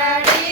Daddy.